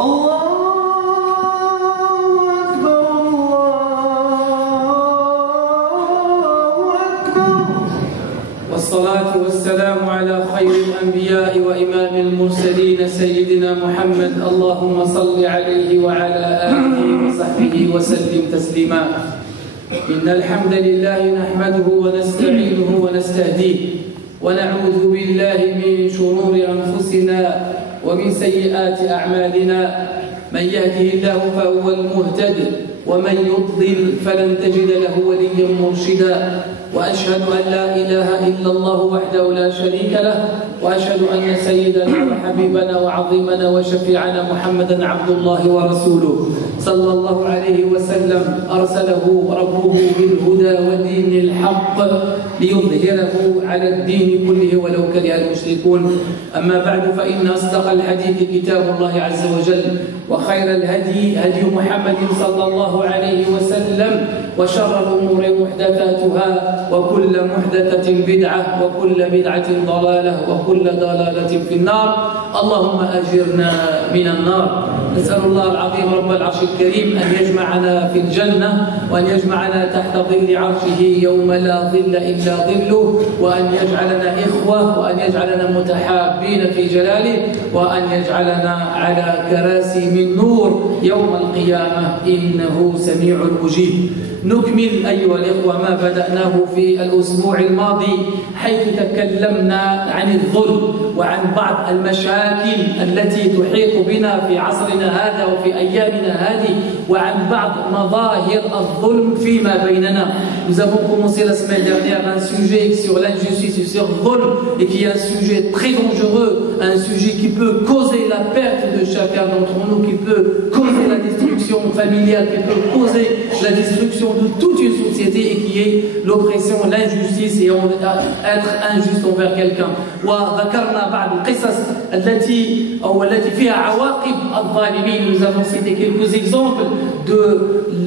والصلاة والسلام على خير الأنبياء وإمام المرسلين سيدنا محمد اللهم صل عليه وعلى آله وصحبه وسلم تسليما. إن الحمد لله نحمده ونستعينه ونستهديه ونعوذ بالله من شرور أنفسنا ومن سيئات أعمالنا. من يهده الله فهو المهتد ومن يضلل فلن تجد له وليا مرشدا. وأشهد أن لا إله إلا الله وحده لا شريك له وأشهد أن سيدنا وحبيبنا وعظيمنا وشفيعنا محمدا عبد الله ورسوله صلى الله عليه وسلم أرسله ربه بالهدى ودين الحق ليظهره على الدين كله ولو كره المشركون. أما بعد فإن أصدق الحديث كتاب الله عز وجل وخير الهدي هدي محمد صلى الله عليه وسلم وشر الأمور محدثاتها وكل محدثة بدعة وكل بدعة ضلالة وكل ضلالة في النار. اللهم أجرنا من النار. نسأل الله العظيم رب العرش الكريم أن يجمعنا في الجنة وأن يجمعنا تحت ظل عرشه يوم لا ظل إلا ظله وأن يجعلنا إخوة وأن يجعلنا متحابين في جلاله وأن يجعلنا على كراسي من نور يوم القيامة إنه سميع مجيب. نكمل أيها الإخوة ما بدأناه في الأسبوع الماضي حيث تكلمنا عن الظلم وعن بعض المشاكل التي تحيط بنا في عصرنا هذا وفي أيامنا هذه وعن بعض مظاهر الظلم فيما بيننا. Nous avons commencé la semaine dernière un sujet sur l'injustice et sur leظلم et qui est un sujet très dangereux, un sujet qui peut causer la perte de chacun d'entre nous, qui peut causer la destruction familiale, qui peut causer la destruction de toute une société et qui est l'oppression, l'injustice et être injuste envers quelqu'un. وذكرنا بعض القصص التي فيها عواقب الظالمين. Nous avons cité quelques exemples de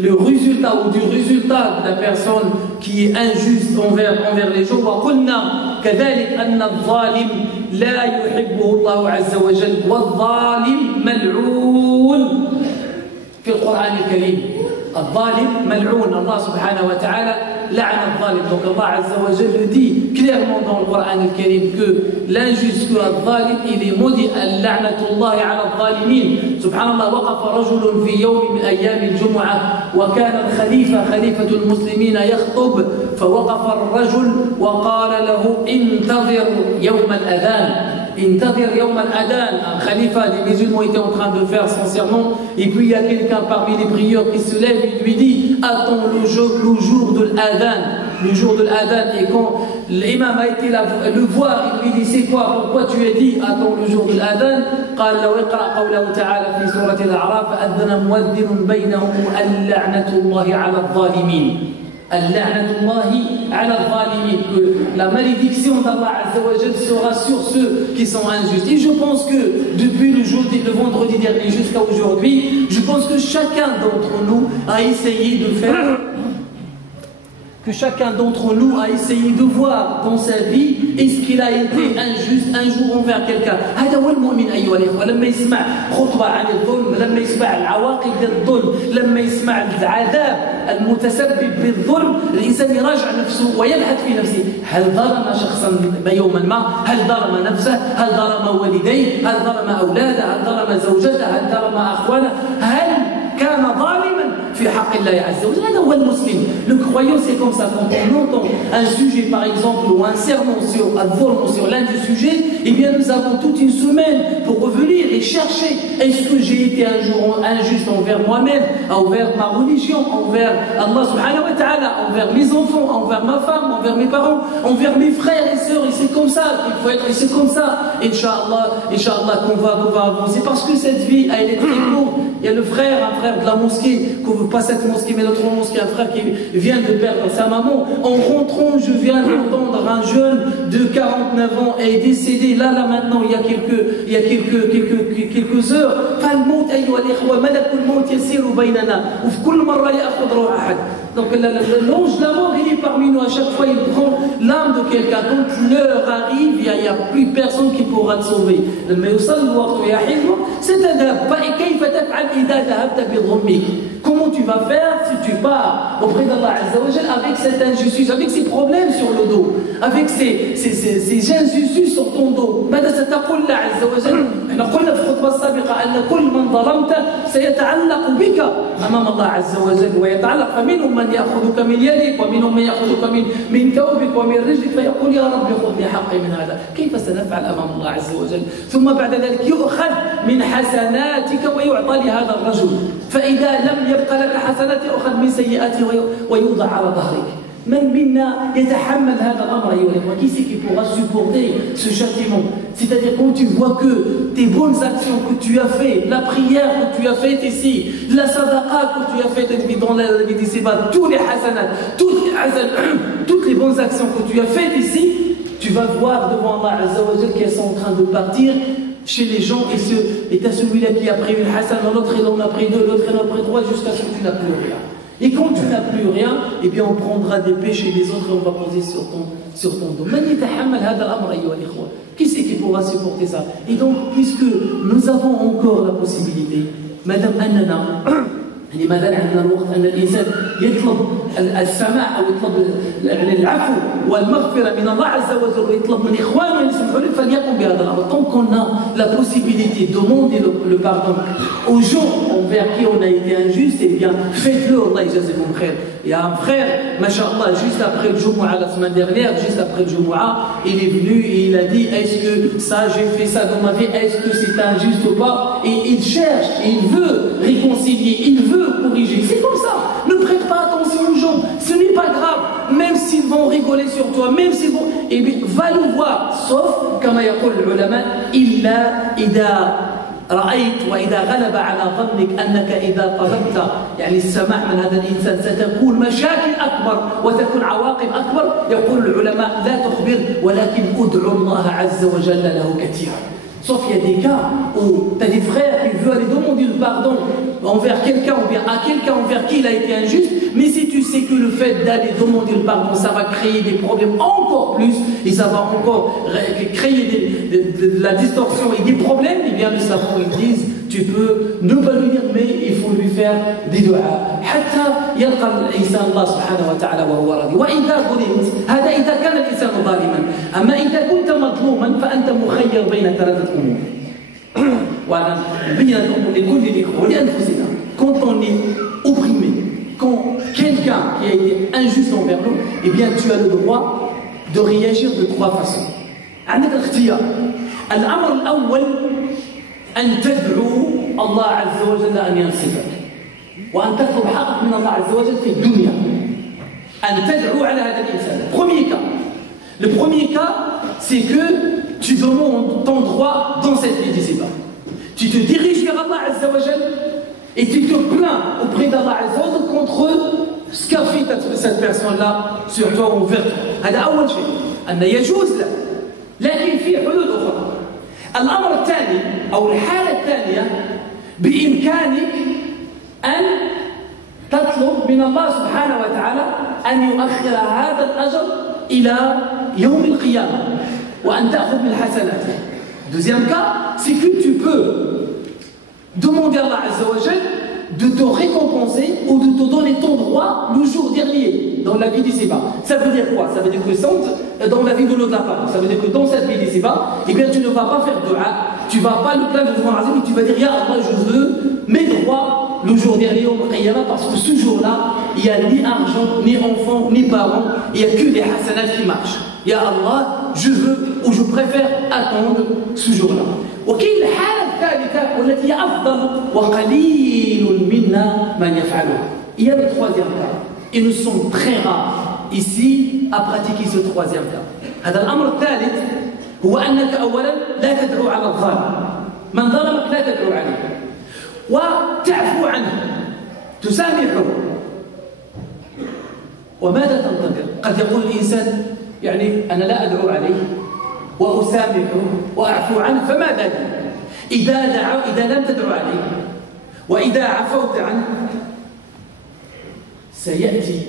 le résultat ou du résultat de la personne qui est injuste envers les gens. وقلنا كذلك أن الظالم لا يحبه الله عز وجل والظالم ملعون في القرآن الكريم. الظالم ملعون. Allah subhanahu wa ta'ala la'an al-zalim. Donc Allah azza wa jalla dit clairement dans le Coran al-Karim que l'injuste, que al-zalim, il est maudit. Al-la'natullah ala al-zalimin. Subhanallah, waqafa rajulun fi yawm min ayyam al-jum'ah wa kana al-khalifa khalifatu al-muslimin yakhutub فوقف الرجل وقال له انتظر يوم الأذان. Intadir Yawm al-Adhan, un khalifa des musulmans était en train de faire son sermon, et puis il y a quelqu'un parmi les prieurs qui se lève et lui dit attends le jour de l'Adhan, le jour de l'Adhan. Et quand l'imam a été là le voir, il lui dit c'est quoi, pourquoi tu as dit attends le jour de l'Adhan? قال له اقرأ قوله تعالى في سورة الأعراف أذن مؤذن بينهم اللعنة الله على الظالمين. Que la malédiction d'Allah Azza wa Jal sera sur ceux qui sont injustes. Et je pense que depuis le vendredi dernier jusqu'à aujourd'hui, je pense que chacun d'entre nous a essayé de faire, que chacun d'entre nous a essayé de voir dans sa vie est-ce qu'il a été injuste un jour envers quelqu'un. هذا هو المؤمن أيها الإخوة. لما يسمع خطبة عن الظلم، لما يسمع العواقب للظلم، لما يسمع العذاب المتسبب بالظلم، الإنسان يراجع نفسه ويبحث في نفسه هل ظلم شخصا يوما ما؟ هل ظلم نفسه؟ هل ظلم والديه؟ هل ظلم أولاده؟ هل ظلم زوجته؟ هل ظلم أخوانه؟ هل كان ظالما في حق الله عز وجل؟ هذا هو المسلم. Le croyant c'est comme ça. Quand on entend un sujet par exemple ou un sermon sur al-Dhulm ou sur l'un des sujets, eh bien nous avons toute une semaine pour revenir et chercher est-ce que j'ai été un jour injuste envers moi-même, envers ma religion, envers Allah subhanahu wa ta'ala, envers mes enfants, envers ma femme, envers mes parents, envers mes frères et sœurs. Et c'est comme ça qu'il faut être, et c'est comme ça Inch'Allah qu'on va avancer, parce que cette vie elle est très courte. Il y a un frère de la mosquée, pas cette mosquée mais l'autre mosquée, un frère qui vient de perdre sa maman. En rentrant, je viens d'entendre un jeune de 49 ans est décédé là maintenant il y a quelques heures. فالموت أيها الإخوة ملك الموت يسير بيننا وفي كل مرة يأخذ روح أحد. Donc l'ange de la mort il est parmi nous, à chaque fois il prend l'âme de quelqu'un. Donc l'heure arrive, il n'y a plus personne qui pourra te sauver. Mais au sein de l'ouest, c'est-à-dire كيف Comment tu vas faire si tu pars auprès d'Allah Azza wa Jal avec cette injustice, avec ces problèmes sur le dos, avec ces injustices sur ton dos? ماذا ستقول الله عز وجل؟ احنا قلنا في الخطبة السابقة أن كل من ظلمت سيتعلق بك أمام الله عز وجل ويتعلق، فمنهم من يأخذك من يدك ومنهم من يأخذك من ثوبك ومن رجلك فيقول يا رب خذ لي حقي من هذا. كيف سنفعل أمام الله عز وجل؟ ثم بعد ذلك يؤخذ من حسناتك ويعطى لهذا الرجل، فإذا لم يبق لك حسنات يؤخذ من سيئاته ويوضع على ظهرك. من منا يتحمل هذا الأمر أيها الإخوة؟ Qui c'est qui pourra supporter ce châtiment? C'est-à-dire quand tu vois que tes bonnes actions que tu as fait, la prière que tu as faite ici, la sadaqa que tu as faite dans la vie d'ici, tous les hasanat, toutes les bonnes actions que tu as faites ici, tu vas voir devant Allah Azza wa Jal qu'elles sont en train de partir chez les gens, et tu as celui-là qui a pris une hasana, l'autre il en a pris deux, l'autre il en a pris trois, jusqu'à ce que tu n'as plus rien. Et quand tu n'as plus rien, eh bien on prendra des péchés des autres et on va poser sur ton dos. Qui c'est qui pourra supporter ça? Et donc, puisque nous avons encore la possibilité, Madame Annana, لماذا عندنا الوقت أن الإنسان يطلب السماع أو يطلب العفو والمغفرة من الله عز وجل ويطلب من إخوانه أن يسمحوا له فليقم بهذا الأمر. Tant qu'on a la possibilité de demander le pardon aux gens envers qui on a été injuste, eh bien faites-le, Allah yjazikum khair. Il y a un frère, Masha'Allah, juste après le Jumu'ah la semaine dernière, juste après le Jumu'ah, il est venu et il a dit est-ce que ça, j'ai fait ça dans ma vie, est-ce que c'est injuste ou pas? Et il cherche, il veut réconcilier, il veut corriger. C'est comme ça. Ne prête pas attention aux gens. Ce n'est pas grave. Même s'ils vont rigoler sur toi, même s'ils vont... Eh bien, va le voir. Sauf, comme يقول العلماء, إلا إذا رأيت وإذا غلب على ظنك أنك إذا طلبت يعني السماع من هذا الإنسان ستكون مشاكل أكبر وتكون عواقب أكبر. يقول العلماء لا تخبر ولكن ادعو الله عز وجل له كثيرا. Sauf qu'il y a des cas où tu as des frères qui veulent aller demander le pardon envers quelqu'un ou bien à quelqu'un envers qui il a été injuste, mais si tu sais que le fait d'aller demander le pardon, ça va créer des problèmes encore plus, et ça va encore créer de la distorsion et des problèmes, et bien les savants ils disent, tu peux ne pas lui dire, mais il faut lui faire des du'a. حتى يلقى الإنسان الله سبحانه وتعالى وهو راضي. وإذا ظلمت هذا إذا كان الإنسان ظالما. أما إذا كنت مظلوما فأنت مخير بين ثلاثة أمور. وأنا نبين لكم لكل الإخوة ولأنفسنا. Quand on est opprimé, quand quelqu'un qui a été injuste envers nous, eh bien tu as le droit de réagir de trois façons. عندك الاختيار. الأمر الأول أن تدعو الله عز وجل أن ينصفك وأن تطلب حقك من الله عز وجل في الدنيا أن تدعو على هذا الإنسان. Le premier cas, c'est que tu demandes ton droit dans cette vie d'ici-bas. Tu te diriges vers Allah Azza wa Jal et tu te plains auprès d'Allah Azza wa Jal contre ce qu'a fait cette personne-là sur toi ou vers toi. هذا أول شيء أن يجوز لك، لكن في حدود أخرى. الأمر الثاني أو الحالة الثانية بإمكانك أن تطلب من الله سبحانه وتعالى أن يؤخر هذا الأجر إلى يوم القيامة وأن تأخذ من حسناته. Deuxième cas, c'est que tu peux demander à Allah Azza wa Jal de te récompenser ou de te donner ton droit le jour dernier dans la vie d'ici-bas. Ça veut dire quoi? Ça veut dire que dans la vie de l'au-delà, ça veut dire que dans cette vie d'ici-bas, eh bien tu ne vas pas faire dua, tu ne vas pas le plaindre devant Allah, mais tu vas dire Ya Allah, je veux mes droits le jour dernier au Qiyamah, parce que ce jour-là, il n'y a ni argent, ni enfants, ni parents, il n'y a que des hasanats qui marchent. Ya Allah, je veux ou je préfère attendre ce jour-là. وكاين الحالة الثالثة والتي هي أفضل وقليل منا من يفعلها. Il y a le troisième cas. Et nous sommes très rares ici à pratiquer ce troisième cas. هذا الأمر الثالث هو أنك أولا لا تدعو على الظالم. من ظلمك لا تدعو عليه. وتعفو عنه. تسامحه. وماذا تنتظر؟ قد يقول الإنسان يعني أنا لا أدعو عليه وأسامحه وأعفو عنه فماذا لي؟ إذا لم تدعو عليه وإذا عفوت عنه سيأتي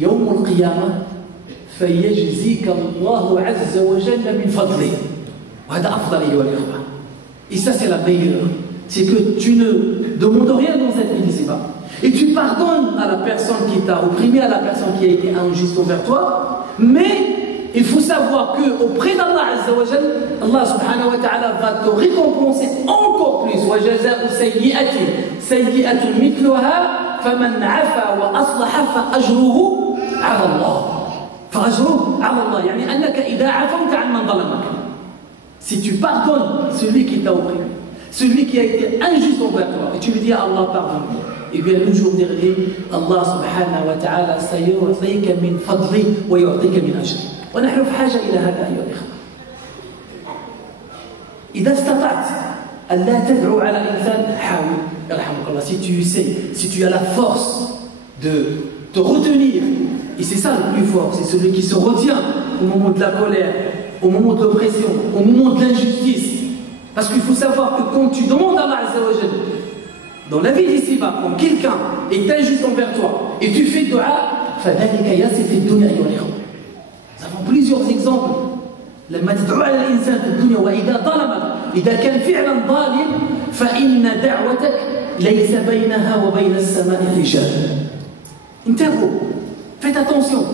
يوم القيامة فيجزيك الله عز وجل من فضله. وهذا أفضل أيها الإخوة. Et ça c'est la meilleure c'est que tu ne demandes rien dans cette vie ici-bas. Et tu pardonnes à la personne qui t'a opprimé, à la personne qui a été injuste envers toi, mais il faut savoir qu'auprès d'Allah Azza wa Jal, Allah subhanahu wa ta'ala va te récompenser encore plus. وَجَزَاءُ سَيِّئَةٍ سَيِّئَةٌ مِثْلُهَا فَمَنْ عَفَا وَأَصْلَحَ فَأَجْرُهُ عَلَى اللَّهِ فَأَجْرُهُ عَلَى اللَّهِ يعني أنك إذا عفوت عن من ظلمك. Si tu pardonnes celui qui t'a opprimé, celui qui a été injuste envers toi, et tu lui dis à Allah pardonne-moi, et bien le jour dernier, Allah subhanahu wa ta'ala سيعطيك من فضله ويعطيك من أجره. ونحن في حاجة إلى هذا أيها الإخوة. إذا استطعت أن لا تدعو على إنسان حاول يرحمك الله. Si tu sais, si tu as la force de te retenir, et c'est ça le plus fort, c'est celui qui se retient au moment de la colère, au moment de l'oppression, au moment de l'injustice. Parce qu'il faut savoir que quand tu demandes à Allah Azza wa Jal, dans la vie d'ici-bas, quand quelqu'un est injuste envers toi, et tu fais dua, فذلك يصل في الدنيا أيها الإخوة. Nous avons plusieurs exemples. لما تدعو على الإنسان في الدنيا وإذا ظلمك إذا كان فعلا ظالم فإن دعوتك ليس بينها وبين السماء حجاب. انتبهوا, faites attention.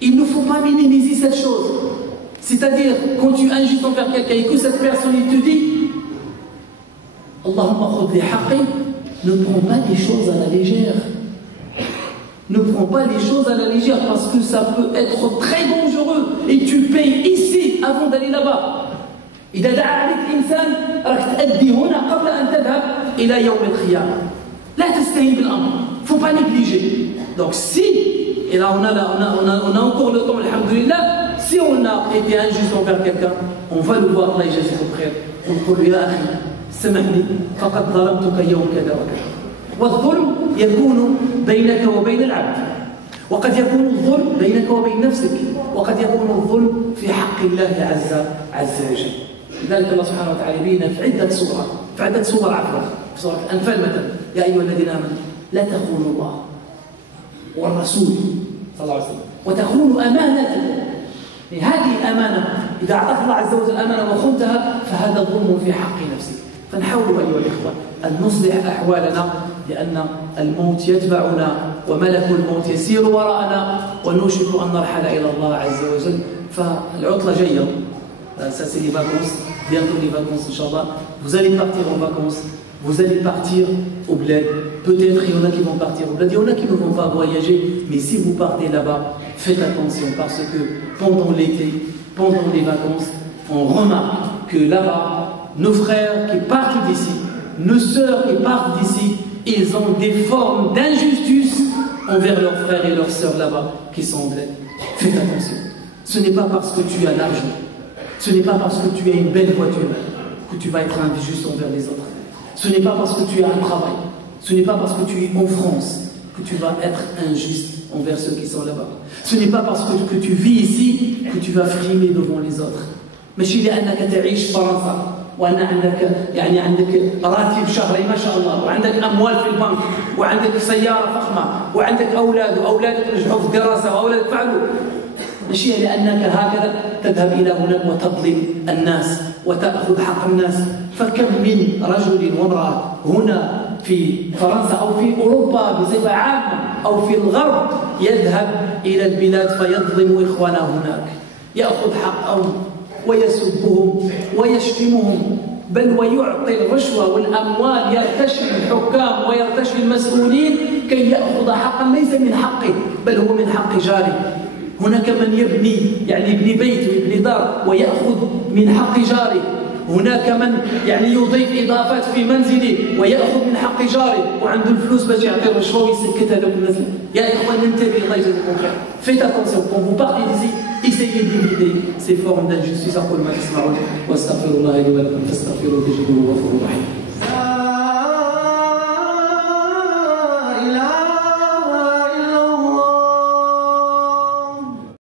Il ne faut pas minimiser cette chose. C'est-à-dire, quand tu es injuste envers quelqu'un et que cette personne il te dit Allahumma khudh li haqqi, ne prends pas les choses à la légère. Ne prends pas les choses à la légère parce que ça peut être très dangereux et tu payes ici avant d'aller là-bas. إذا دعا عليك إنسان راك تأدي هنا قبل أن تذهب إلى يوم القيامة. لا تستهين بالأمر. Faut pas négliger. Donc si, et là on a encore le temps, alhamdoulilah, si on a été injuste envers quelqu'un, on va le voir, Allah يجازيه الخير. On peut lui dire, سامحني فقد ظلمتك يوم كذا وكذا. والظلم يكون بينك وبين العبد، وقد يكون الظلم بينك وبين نفسك، وقد يكون الظلم في حق الله عز وجل. لذلك الله سبحانه وتعالى يبين في عدة صور عفوا في سورة الأنفال مثلا يا أيها الذين آمنوا لا تخونوا الله والرسول صلى الله عليه وسلم وتخونوا أمانته. هذه الأمانة إذا أعطاك الله عز وجل أمانة وخنتها فهذا ظلم في حق نفسك. فنحاول أيها الإخوة أن نصلح أحوالنا لأن الموت يتبعنا وملك الموت يسير وراءنا ونوشك أن نرحل إلى الله عز وجل. فالعطلة جاية. Ça c'est les vacances, bientôt les vacances Inch'Allah. Vous allez partir en vacances, vous allez partir au bled. Peut-être il y en a qui vont partir au bled, il y en a qui ne vont pas voyager. Mais si vous partez là-bas, faites attention parce que pendant l'été, pendant les vacances, on remarque que là-bas, nos frères qui partent d'ici, nos sœurs qui partent d'ici, ils ont des formes d'injustice envers leurs frères et leurs sœurs là-bas qui sont en bled. Faites attention. Ce n'est pas parce que tu as l'argent, ce n'est pas parce que tu as une belle voiture que tu vas être injuste envers les autres. Ce n'est pas parce que tu as un travail, ce n'est pas parce que tu es en France que tu vas être injuste envers ceux qui sont là-bas. Ce n'est pas parce que tu vis ici que tu vas frimer devant les autres. ماشي لأنك تعيش في فرنسا وأن عندك راتب شهري ما شاء الله وعندك أموال في البنك وعندك سيارة فخمة وعندك أولاد وأولادك نجحوا في الدراسة وأولادك فعلوا. ماشي لأنك هكذا تذهب إلى هناك وتظلم الناس وتأخذ حق الناس. فكم من رجل وامرأة هنا في فرنسا أو في أوروبا بصفة عامة أو في الغرب يذهب إلى البلاد فيظلم إخوانه هناك، يأخذ حقهم ويسبهم ويشتمهم، بل ويعطي الرشوة والأموال، يرتشي الحكام ويرتشي المسؤولين كي يأخذ حقا ليس من حقه بل هو من حق جاره. هناك من يبني بيت ويبني دار ويأخذ من حق جاره. هناك من يضيف إضافات في منزله ويأخذ من حق جاره وعنده الفلوس باش يعطي الرشوة ويسكت هذوك الناس. يا إخوان ننتبه، الله يجزاكم خير. Faites attention quand vous partez d'ici, essayez d'éviter ces formes d'injustice. أقول ما تسمعون واستغفر الله لي ولكم فاستغفروه تجدوه غفورا رحيما.